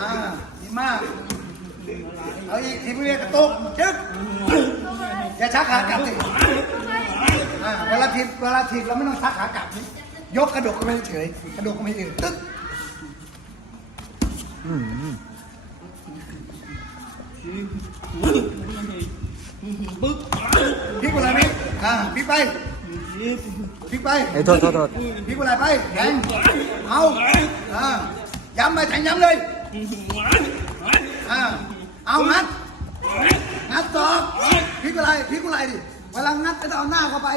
อ่าดีมาก เอาอีกทีมือกระตุกจึ๊กอย่าชักขากลับสิอ่าเวลาทีบเวลาทีบเราไม่ต้องชักขากลับนี่ยกกระดกก็ไม่เฉยกระดกก็ไม่ถึงตึ๊กอืมพลิกเวลานี้อ่าพลิกไปพลิกไปไอ้ยโทษโทษโทษพลิกเวลาไปแทงเอาอ่า ย้ำไปแทงย้ำเลยอ่าเอางัด งัดศอกพลิกอะไรพลิกอะไรดิเวลางัดก็ต้องเอาหน้าเข้าไป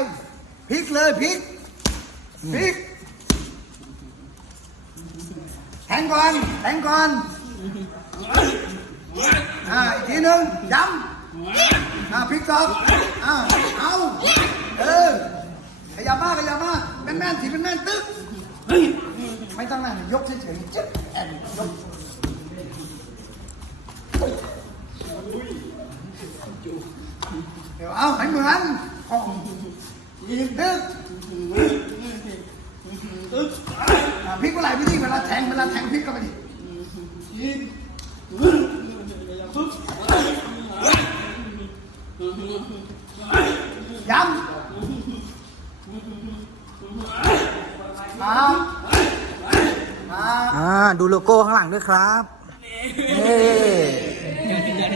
พลิกเลยพลิกพลิกแทงก่อนแทงก่อนอ่าอีกทีหนึ่งย้ำอ่าพลิกศอกอ่าเอาเออขยับมากขยับมากแม่นๆถีบแม่นๆตึ๊ก ไม่ต้องนั่นยกเฉยๆจึ๊กแอนยกเดี๋ยวเอาให้เหมือนของยิงดึกพลิกเมื่อไหร่พี่ที่เวลาแทงเวลาแทงพลิกเข้าไปดิย้ำมามา อ่าดูโลโก้ข้างหลังด้วยครับเย้